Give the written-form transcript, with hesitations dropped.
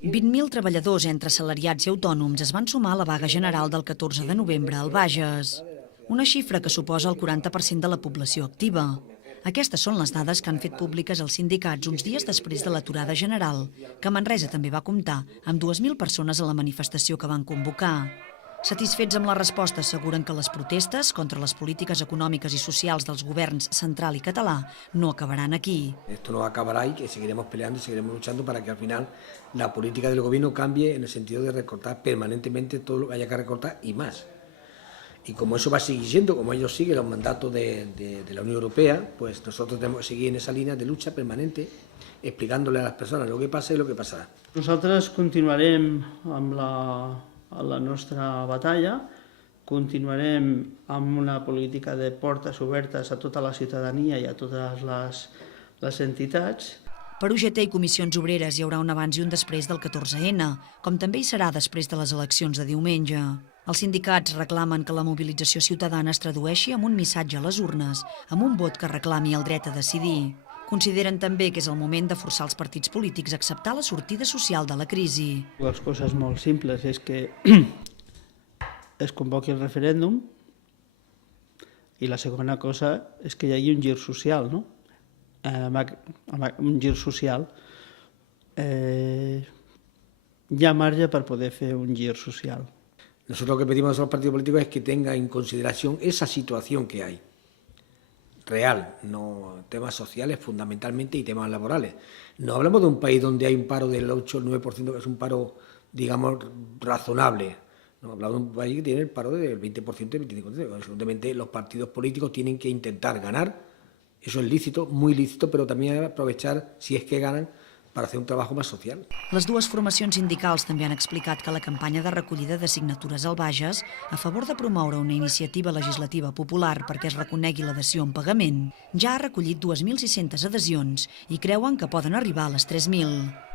20.000 treballadors entre assalariats i autònoms es van sumar a la vaga general del 14 de novembre al Bages, una xifra que suposa el 40% de la població activa. Aquestes són les dades que han fet públiques els sindicats uns dies després de l'aturada general, que Manresa també va comptar amb 2.000 persones a la manifestació que van convocar. Satisfets amb la resposta, asseguren que les protestes contra les polítiques econòmiques i socials dels governs central i català no acabaran aquí. Esto no acabará y que seguiremos peleando y seguiremos luchando para que al final la política del gobierno cambie en el sentido de recortar permanentemente todo lo que haya que recortar y más. Y como eso va a seguir siendo, como ellos siguen los mandatos de la Unión Europea, pues nosotros tenemos que seguir en esa línea de lucha permanente, explicándole a las personas lo que pasa y lo que pasará. Nosaltres continuarem amb la nostra batalla, continuarem amb una política de portes obertes a tota la ciutadania i a totes les entitats. Per UGT i Comissions Obreres hi haurà un abans i un després del 14N, com també hi serà després de les eleccions de diumenge. Els sindicats reclamen que la mobilització ciutadana es tradueixi amb un missatge a les urnes, amb un vot que reclami el dret a decidir. Consideren també que és el moment de forçar els partits polítics a acceptar la sortida social de la crisi. Les coses molt simples és que es convoqui el referèndum i la segona cosa és que hi hagi un gir social, no? Un gir social. Hi ha marge per poder fer un gir social. Nosotros lo que pedimos a los partidos políticos es que tengan en consideración esa situación que hay, real, no temas sociales fundamentalmente y temas laborales. No hablamos de un país donde hay un paro del 8 o el 9%, que es un paro, digamos, razonable. No, hablamos de un país que tiene el paro del 20% y 25%. Absolutamente los partidos políticos tienen que intentar ganar, eso es lícito, muy lícito, pero también aprovechar, si es que ganan, per fer un treball més social. Les dues formacions sindicals també han explicat que la campanya de recollida de signatures al Bages, a favor de promoure una iniciativa legislativa popular perquè es reconegui la dació en pagament, ja ha recollit 2.600 adhesions i creuen que poden arribar a les 3.000.